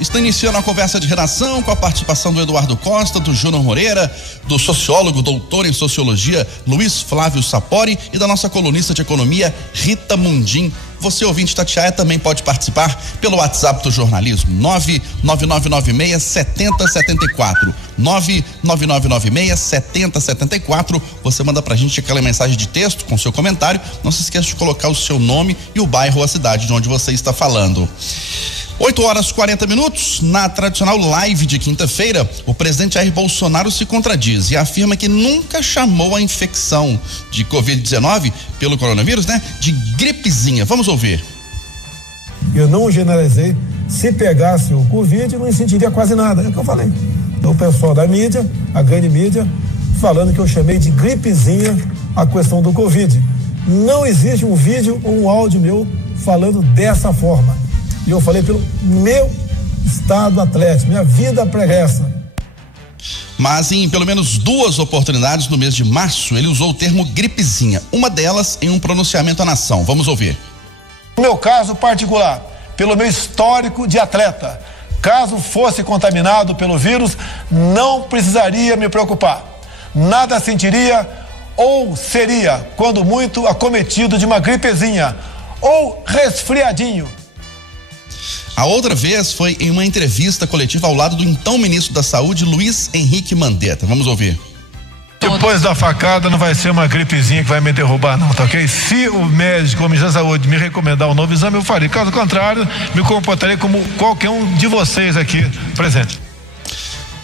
está iniciando a conversa de redação com a participação do Eduardo Costa, do Júnior Moreira, do sociólogo, doutor em sociologia, Luiz Flávio Sapori e da nossa colunista de economia, Rita Mundim. Você, ouvinte Itatiaia, também pode participar pelo WhatsApp do jornalismo, 99996-7074. 99996-7074. Você manda pra gente aquela mensagem de texto com seu comentário. Não se esqueça de colocar o seu nome e o bairro ou a cidade de onde você está falando. 8h40. Na tradicional live de quinta-feira, o presidente Jair Bolsonaro se contradiz e afirma que nunca chamou a infecção de Covid-19 pelo coronavírus, de gripezinha. Vamos ouvir. Eu não generalizei. Se pegasse o Covid, não sentiria quase nada. É o que eu falei. Então, o pessoal da mídia, a grande mídia, falando que eu chamei de gripezinha a questão do Covid. Não existe um vídeo ou um áudio meu falando dessa forma. E eu falei pelo meu estado atlético, minha vida pregressa. Mas em pelo menos 2 oportunidades no mês de março, ele usou o termo gripezinha. Uma delas em um pronunciamento à nação. Vamos ouvir. No meu caso particular, pelo meu histórico de atleta, caso fosse contaminado pelo vírus, não precisaria me preocupar. Nada sentiria ou seria, quando muito, acometido de uma gripezinha ou resfriadinho. A outra vez foi em uma entrevista coletiva ao lado do então ministro da Saúde, Luiz Henrique Mandetta. Vamos ouvir. Depois da facada não vai ser uma gripezinha que vai me derrubar não, tá ok? Se o médico, o Ministério da Saúde, me recomendar um novo exame, eu farei. Caso contrário, me comportarei como qualquer um de vocês aqui presente.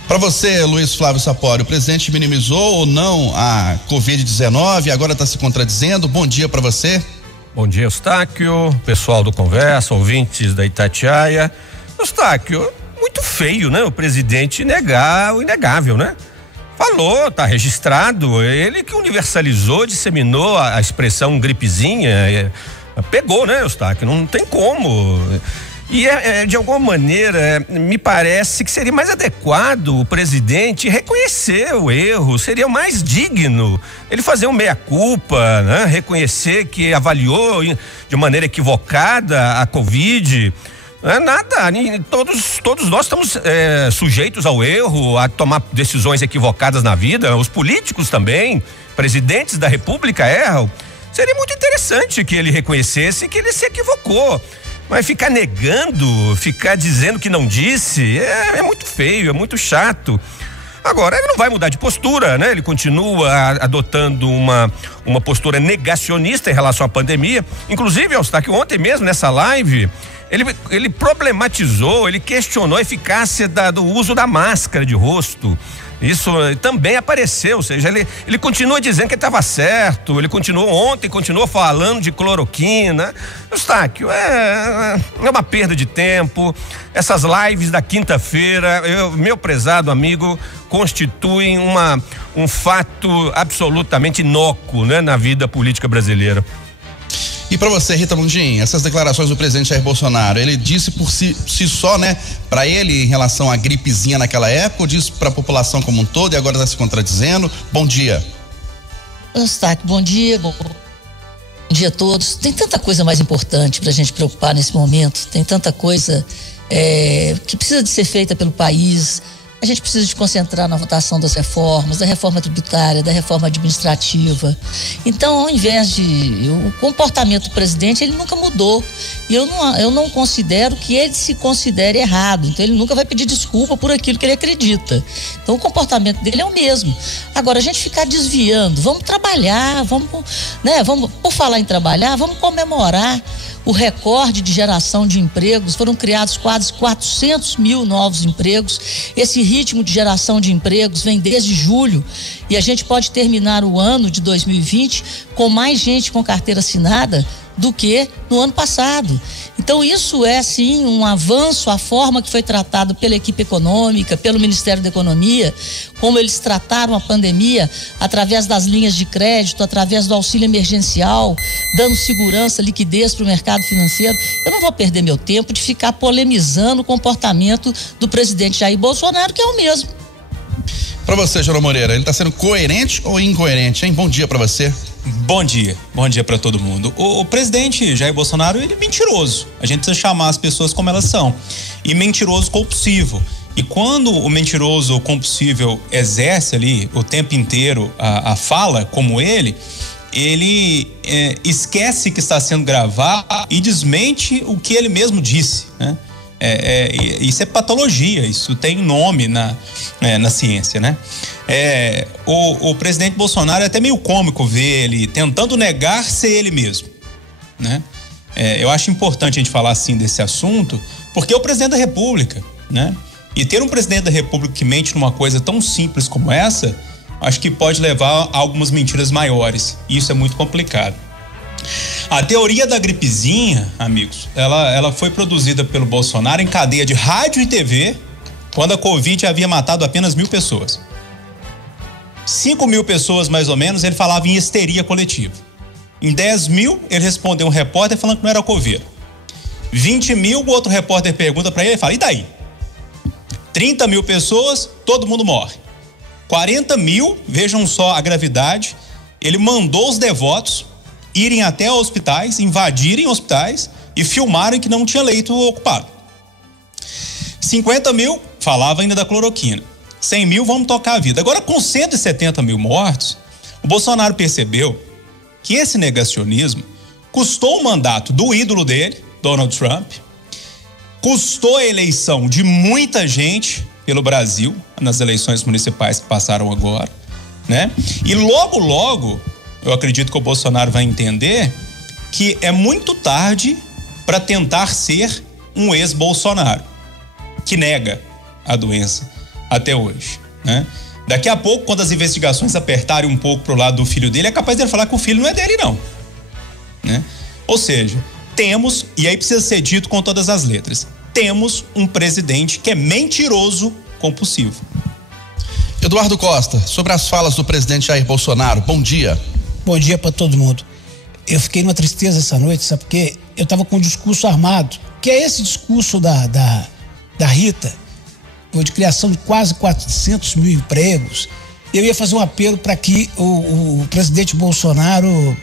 Para você, Luiz Flávio Sapori, o presidente minimizou ou não a Covid-19 e agora está se contradizendo? Bom dia para você. Bom dia, Eustáquio, pessoal do Conversa, ouvintes da Itatiaia. Eustáquio, muito feio, né? O presidente negar o inegável, né? Falou, tá registrado, ele que universalizou, disseminou a expressão gripezinha, pegou, né, Eustáquio? Não tem como. E de alguma maneira me parece que seria mais adequado o presidente reconhecer o erro, seria mais digno ele fazer um meia-culpa, né? Reconhecer que avaliou de maneira equivocada a Covid. Nada, todos nós estamos sujeitos ao erro, a tomar decisões equivocadas na vida, os políticos também, presidentes da República erram. Seria muito interessante que ele reconhecesse que ele se equivocou. Mas ficar negando, ficar dizendo que não disse, é muito feio, é muito chato. Agora, ele não vai mudar de postura, né? Ele continua adotando uma postura negacionista em relação à pandemia. Inclusive, Eustáquio, ontem mesmo, nessa live, ele problematizou, ele questionou a eficácia do uso da máscara de rosto. Isso também apareceu, ou seja, ele continua dizendo que estava certo, ele continuou falando de cloroquina. Eustáquio, é uma perda de tempo. Essas lives da quinta-feira, meu prezado amigo, constituem um fato absolutamente inócuo, né, na vida política brasileira. E para você, Rita Mundim, essas declarações do presidente Jair Bolsonaro, ele disse por si só, né, para ele em relação à gripezinha naquela época, ou disse para a população como um todo e agora está se contradizendo? Bom dia. Eustáquio, bom dia a todos. Tem tanta coisa mais importante para a gente preocupar nesse momento, tem tanta coisa que precisa de ser feita pelo país. A gente precisa de concentrar na votação das reformas, da reforma tributária, da reforma administrativa. Então, ao invés o comportamento do presidente, ele nunca mudou. E eu não considero que ele se considere errado. Então, ele nunca vai pedir desculpa por aquilo que ele acredita. Então, o comportamento dele é o mesmo. Agora, a gente ficar desviando, vamos trabalhar, vamos, por falar em trabalhar, vamos comemorar o recorde de geração de empregos. Foram criados quase 400 mil novos empregos. Esse ritmo de geração de empregos vem desde julho e a gente pode terminar o ano de 2020 com mais gente com carteira assinada do que no ano passado. Então isso é sim um avanço, a forma que foi tratado pela equipe econômica, pelo Ministério da Economia, como eles trataram a pandemia através das linhas de crédito, através do auxílio emergencial, dando segurança, liquidez para o mercado financeiro. Eu não vou perder meu tempo de ficar polemizando o comportamento do presidente Jair Bolsonaro, que é o mesmo. Para você, Júnior Moreira, ele está sendo coerente ou incoerente, hein? Bom dia para você. Bom dia para todo mundo. O presidente Jair Bolsonaro, ele é mentiroso. A gente precisa chamar as pessoas como elas são. E mentiroso compulsivo. E quando o mentiroso compulsivo exerce ali o tempo inteiro a fala como ele esquece que está sendo gravado e desmente o que ele mesmo disse, né? Isso é patologia, isso tem nome na ciência, né? O presidente Bolsonaro é até meio cômico ver ele tentando negar ser ele mesmo, né? Eu acho importante a gente falar assim desse assunto, porque é o presidente da República, né? E ter um presidente da República que mente numa coisa tão simples como essa, acho que pode levar a algumas mentiras maiores. E isso é muito complicado. A teoria da gripezinha, amigos, ela foi produzida pelo Bolsonaro em cadeia de rádio e TV, quando a Covid havia matado apenas 1.000 pessoas. 5.000 pessoas, mais ou menos, ele falava em histeria coletiva. Em 10.000, ele respondeu um repórter falando que não era Covid. 20.000, o outro repórter pergunta para ele e fala, e daí? 30.000 pessoas, todo mundo morre. 40.000, vejam só a gravidade, ele mandou os devotos irem até hospitais, invadirem hospitais e filmarem que não tinha leito ocupado. 50.000, falava ainda da cloroquina. 100.000, vamos tocar a vida. Agora, com 170.000 mortos, o Bolsonaro percebeu que esse negacionismo custou o mandato do ídolo dele, Donald Trump, custou a eleição de muita gente pelo Brasil, nas eleições municipais que passaram agora, né? E logo, eu acredito que o Bolsonaro vai entender que é muito tarde para tentar ser um ex-Bolsonaro, que nega a doença até hoje, né? Daqui a pouco, quando as investigações apertarem um pouco pro lado do filho dele, é capaz dele falar que o filho não é dele, não, né? Ou seja, temos, e aí precisa ser dito com todas as letras, temos um presidente que é mentiroso compulsivo. Eduardo Costa, sobre as falas do presidente Jair Bolsonaro, bom dia. Bom dia para todo mundo. Eu fiquei numa tristeza essa noite, sabe, porque eu estava com um discurso armado, que é esse discurso da Rita, de criação de quase 400.000 empregos. Eu ia fazer um apelo para que o presidente Bolsonaro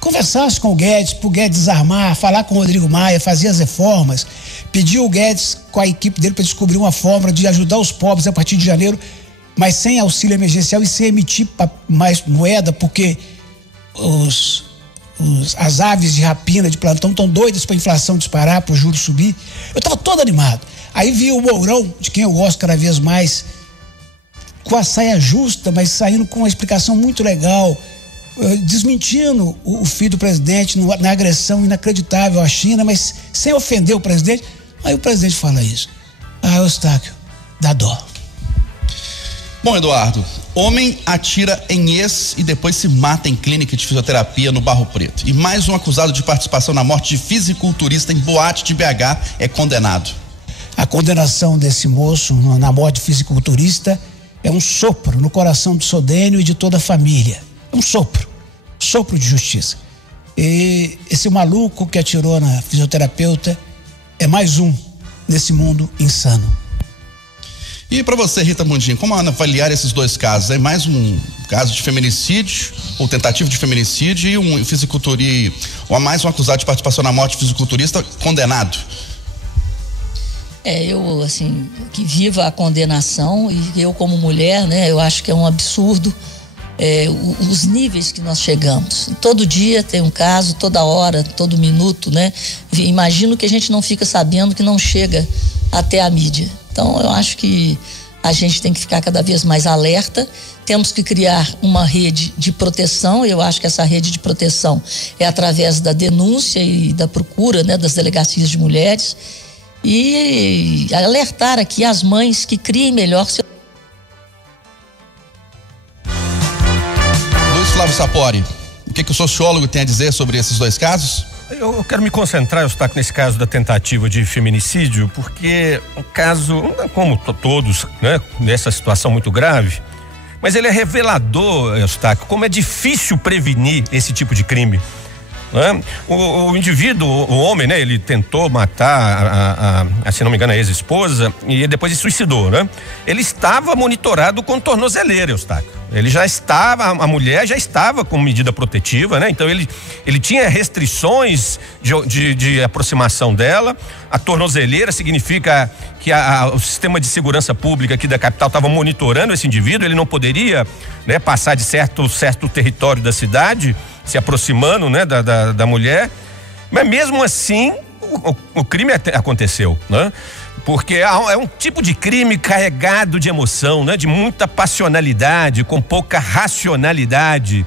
conversasse com o Guedes, para o Guedes desarmar, falar com o Rodrigo Maia, fazer as reformas, pedir o Guedes com a equipe dele para descobrir uma forma de ajudar os pobres a partir de janeiro, mas sem auxílio emergencial e sem emitir mais moeda, porque as aves de rapina, de plantão, estão doidas para a inflação disparar, para o juros subir. Eu estava todo animado. Aí vi o Mourão, de quem eu gosto cada vez mais, com a saia justa, mas saindo com uma explicação muito legal, desmentindo o filho do presidente na agressão inacreditável à China, mas sem ofender o presidente. Aí o presidente fala isso. Eustáquio, dá dó. Bom, Eduardo, homem atira em ex e depois se mata em clínica de fisioterapia no Barro Preto. E mais um acusado de participação na morte de fisiculturista em boate de BH é condenado. A condenação desse moço na morte de fisiculturista é um sopro no coração do Sodênio e de toda a família. É um sopro de justiça. E esse maluco que atirou na fisioterapeuta é mais um nesse mundo insano. E para você, Rita Mundim, como avaliar esses dois casos? É mais um caso de feminicídio, ou tentativa de feminicídio, e um fisiculturista, ou mais um acusado de participação na morte de fisiculturista condenado? Eu, assim, que viva a condenação, e eu como mulher, né, eu acho que é um absurdo os níveis que nós chegamos. Todo dia tem um caso, toda hora, todo minuto, né? Imagino que a gente não fica sabendo, que não chega até a mídia. Então, eu acho que a gente tem que ficar cada vez mais alerta, temos que criar uma rede de proteção. Eu acho que essa rede de proteção é através da denúncia e da procura, né, das delegacias de mulheres, e alertar aqui as mães que criem melhor seu... Luiz Flávio Sapori, o que o sociólogo tem a dizer sobre esses dois casos? Eu quero me concentrar, Eustáquio, nesse caso da tentativa de feminicídio, porque um caso, como todos, né, nessa situação muito grave, mas ele é revelador, Eustáquio, como é difícil prevenir esse tipo de crime, né? O indivíduo, o homem, né, ele tentou matar se não me engano, a ex-esposa, e depois se suicidou, né? Ele estava monitorado com tornozeleira, Eustáquio. Ele já estava, a mulher já estava com medida protetiva, né? Então ele tinha restrições de aproximação dela. A tornozeleira significa que o sistema de segurança pública aqui da capital estava monitorando esse indivíduo. Ele não poderia, né, passar de certo território da cidade, se aproximando, né, da mulher. Mas mesmo assim, o crime aconteceu, né? Porque é um tipo de crime carregado de emoção, né? De muita passionalidade, com pouca racionalidade.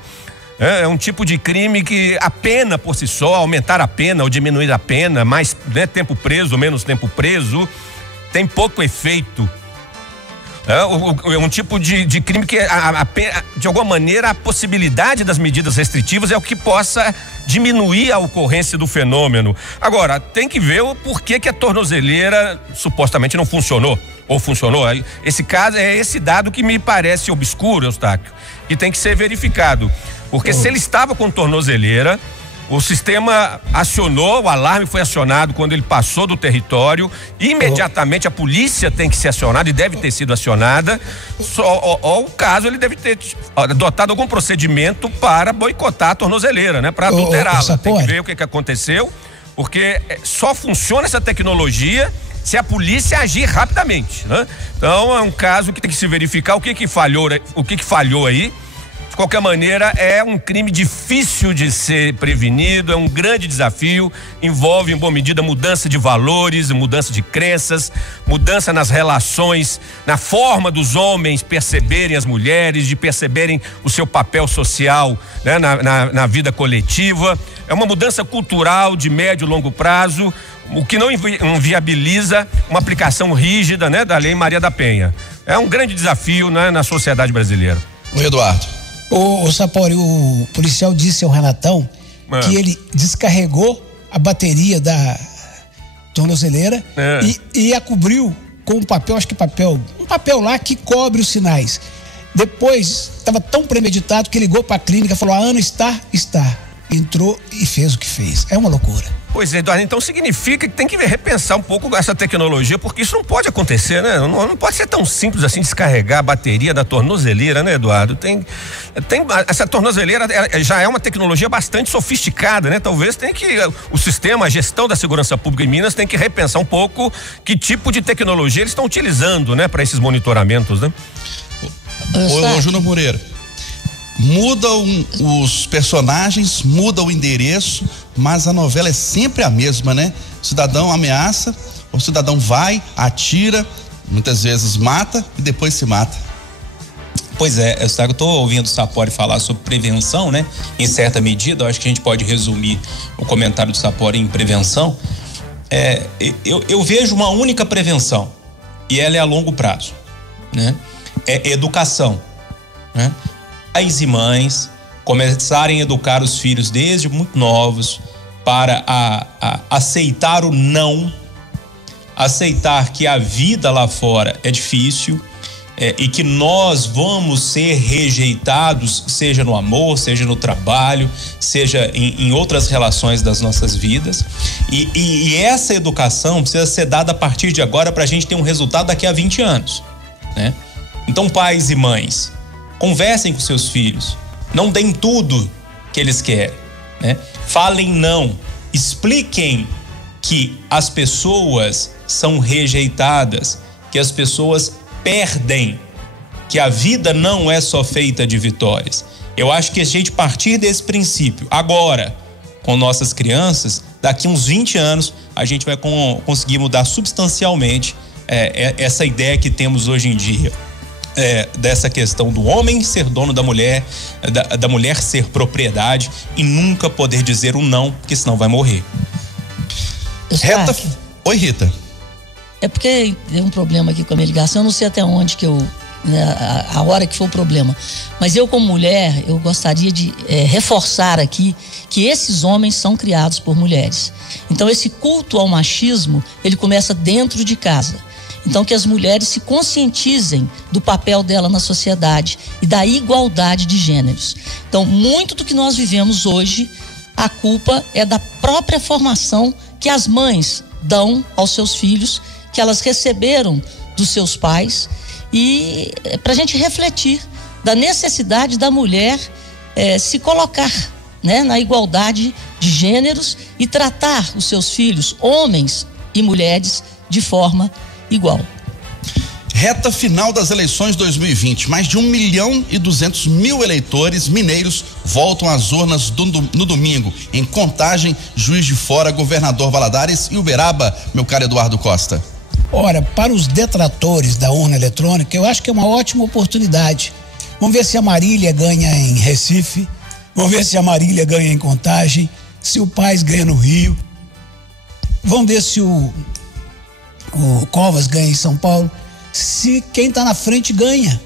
É um tipo de crime que a pena por si só, aumentar a pena ou diminuir a pena, mais, né, tempo preso, menos tempo preso, tem pouco efeito. É um tipo de crime que, de alguma maneira, a possibilidade das medidas restritivas é o que possa diminuir a ocorrência do fenômeno. Agora, tem que ver o porquê que a tornozeleira supostamente não funcionou, ou funcionou. Esse caso é esse dado que me parece obscuro, Eustáquio, que tem que ser verificado. Porque se ele estava com tornozeleira, o sistema acionou, o alarme foi acionado quando ele passou do território. Imediatamente a polícia tem que ser acionada e deve ter sido acionada. Ou caso ele deve ter adotado algum procedimento para boicotar a tornozeleira, né? Para adulterá-la. Tem que ver o que aconteceu, porque só funciona essa tecnologia se a polícia agir rapidamente, né? Então é um caso que tem que se verificar o que falhou aí. De qualquer maneira, é um crime difícil de ser prevenido, é um grande desafio, envolve em boa medida mudança de valores, mudança de crenças, mudança nas relações, na forma dos homens perceberem as mulheres, de perceberem o seu papel social, né, na vida coletiva. É uma mudança cultural de médio e longo prazo, o que não inviabiliza uma aplicação rígida, né, da Lei Maria da Penha. É um grande desafio, né, na sociedade brasileira. O Eduardo. O Sapori, o policial disse ao Renatão que ele descarregou a bateria da tornozeleira e a cobriu com um papel, um papel lá que cobre os sinais. Depois, estava tão premeditado que ligou para a clínica e falou: a Ana está. Entrou e fez o que fez. É uma loucura. Pois é, Eduardo, então significa que tem que repensar um pouco essa tecnologia, porque isso não pode acontecer, né? Não pode ser tão simples assim descarregar a bateria da tornozeleira, né, Eduardo? Essa tornozeleira já é uma tecnologia bastante sofisticada, né? Talvez o sistema, a gestão da segurança pública em Minas tem que repensar um pouco que tipo de tecnologia eles estão utilizando, né, para esses monitoramentos, né? Ô, Júnior Moreira, mudam os personagens, muda o endereço, mas a novela é sempre a mesma, né? O cidadão ameaça, o cidadão vai, atira, muitas vezes mata e depois se mata. Pois é, eu tô ouvindo o Sapori falar sobre prevenção, né? Em certa medida, eu acho que a gente pode resumir o comentário do Sapori em prevenção. Eu vejo uma única prevenção, e ela é a longo prazo, né? É educação, né? Pais e mães começarem a educar os filhos desde muito novos para aceitar o não, aceitar que a vida lá fora é difícil e que nós vamos ser rejeitados, seja no amor, seja no trabalho, seja em outras relações das nossas vidas. E essa educação precisa ser dada a partir de agora para a gente ter um resultado daqui a 20 anos, né? Então, pais e mães, conversem com seus filhos, não deem tudo que eles querem, né? Falem não, expliquem que as pessoas são rejeitadas, que as pessoas perdem, que a vida não é só feita de vitórias. Eu acho que a gente partir desse princípio, agora, com nossas crianças, daqui uns 20 anos, a gente vai conseguir mudar substancialmente essa ideia que temos hoje em dia. Dessa questão do homem ser dono da mulher, da mulher ser propriedade e nunca poder dizer um não, porque senão vai morrer. Oi, Rita. É porque tem um problema aqui com a minha ligação, eu não sei até onde que a hora que foi o problema, mas eu como mulher, eu gostaria de reforçar aqui que esses homens são criados por mulheres. Então esse culto ao machismo, ele começa dentro de casa. Então que as mulheres se conscientizem do papel dela na sociedade e da igualdade de gêneros. Então muito do que nós vivemos hoje, a culpa é da própria formação que as mães dão aos seus filhos, que elas receberam dos seus pais, e para a gente refletir da necessidade da mulher se colocar, né, na igualdade de gêneros e tratar os seus filhos, homens e mulheres, de forma igual. Reta final das eleições 2020. Mais de 1.200.000 eleitores mineiros voltam às urnas no domingo. Em Contagem, Juiz de Fora, Governador Valadares e Uberaba, meu caro Eduardo Costa. Ora, para os detratores da urna eletrônica, eu acho que é uma ótima oportunidade. Vamos ver se a Marília ganha em Recife, vamos ver se a Marília ganha em Contagem, se o Paz ganha no Rio, vamos ver se o Covas ganha em São Paulo, se quem está na frente ganha.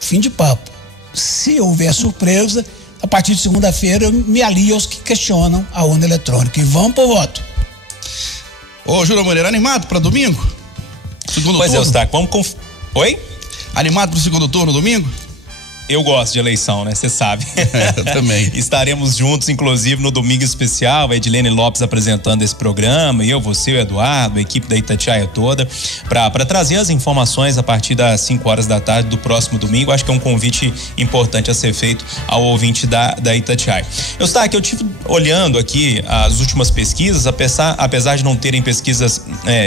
Fim de papo. Se houver surpresa, a partir de segunda-feira eu me alio aos que questionam a urna eletrônica e vamos pro voto. Ô, Júnior Moreira, animado para domingo? Segundo turno? Eustáquio, vamos Oi? Animado pro segundo turno domingo? Eu gosto de eleição, né? Você sabe. Eu também. Estaremos juntos, inclusive, no domingo especial, a Edilene Lopes apresentando esse programa, eu, você, o Eduardo, a equipe da Itatiaia toda, para trazer as informações a partir das 5 horas da tarde do próximo domingo. Acho que é um convite importante a ser feito ao ouvinte da Itatiaia. Eu tive olhando aqui as últimas pesquisas, apesar de não terem pesquisas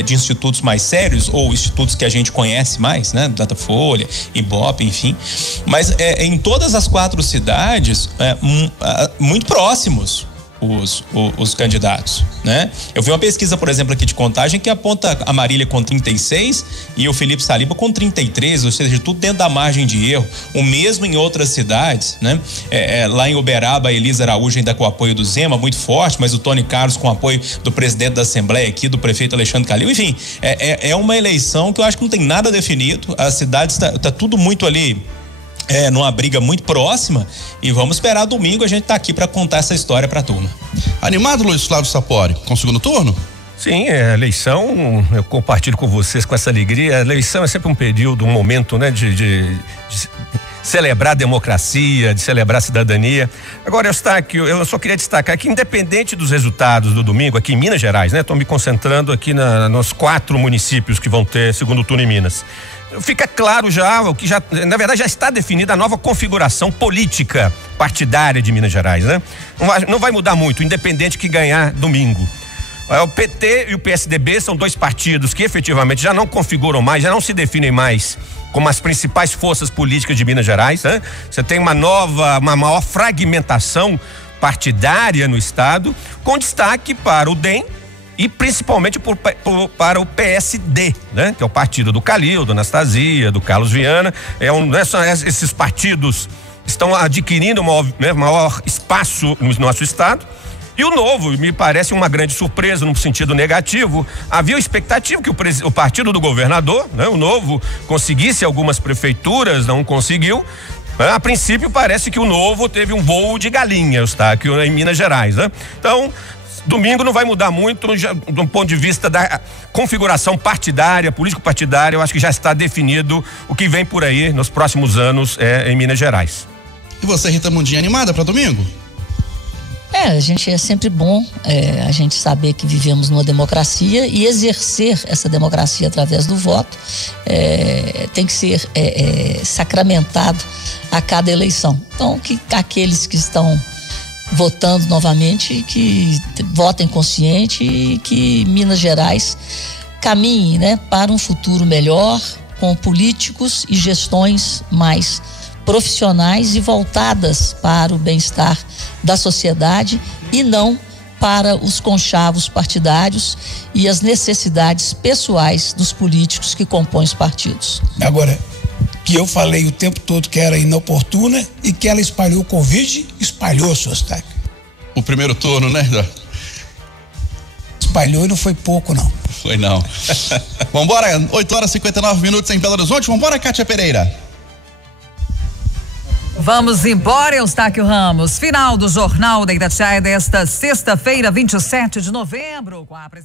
de institutos mais sérios, ou institutos que a gente conhece mais, né? Datafolha, Ibope, enfim, mas em todas as 4 cidades, muito próximos os candidatos, né? Eu vi uma pesquisa, por exemplo, aqui de Contagem, que aponta a Marília com 36 e o Felipe Saliba com 33, ou seja, tudo dentro da margem de erro. O mesmo em outras cidades, né? Lá em Uberaba, a Elisa Araújo ainda com o apoio do Zema, muito forte, mas o Tony Carlos com o apoio do presidente da Assembleia aqui, do prefeito Alexandre Calil. Enfim, é uma eleição que eu acho que não tem nada definido. As cidades tá tudo muito ali numa briga muito próxima, e vamos esperar domingo, a gente tá aqui para contar essa história pra turma. Animado, Luiz Flávio Sapori, com o segundo turno? Sim, a eleição, eu compartilho com vocês com essa alegria. A eleição é sempre um período, um momento, né, de celebrar a democracia, de celebrar a cidadania. Agora, Eustáquio, eu só queria destacar que, independente dos resultados do domingo aqui em Minas Gerais, né, tô me concentrando aqui nos 4 municípios que vão ter segundo turno em Minas. Fica claro já o que na verdade já está definida a nova configuração política partidária de Minas Gerais, né? Não vai mudar muito, independente que ganhar domingo. O PT e o PSDB são 2 partidos que efetivamente já não configuram mais, já não se definem mais como as principais forças políticas de Minas Gerais, né? Você tem uma maior fragmentação partidária no estado, com destaque para o DEM e principalmente para o PSD, né? Que é o partido do Calil, do Anastasia, do Carlos Viana. Esses partidos estão adquirindo maior espaço no nosso estado. E o Novo, me parece uma grande surpresa no sentido negativo. Havia expectativa que o partido do governador, né, o Novo, conseguisse algumas prefeituras, não conseguiu. A princípio parece que o Novo teve um voo de galinha, Eustáquio, em Minas Gerais, né? Então, domingo não vai mudar muito do ponto de vista da configuração partidária, político-partidária. Eu acho que já está definido o que vem por aí nos próximos anos em Minas Gerais. E você, Rita Mundim, animada para domingo? A gente é sempre bom a gente saber que vivemos numa democracia e exercer essa democracia através do voto tem que ser sacramentado a cada eleição. Então, que aqueles que estão votando novamente, que votem consciente e que Minas Gerais caminhe, né, para um futuro melhor, com políticos e gestões mais profissionais e voltadas para o bem-estar da sociedade e não para os conchavos partidários e as necessidades pessoais dos políticos que compõem os partidos. Agora, que eu falei o tempo todo que era inoportuna e que ela espalhou o Covid, espalhou, seu Eustáquio. O primeiro turno, né? Espalhou e não foi pouco, não. Foi não. Vambora, 8h59 em Belo Horizonte. Vambora, Kátia Pereira. Vamos embora, Eustáquio Ramos. Final do Jornal da Itatiaia desta sexta-feira, 27 de novembro, com a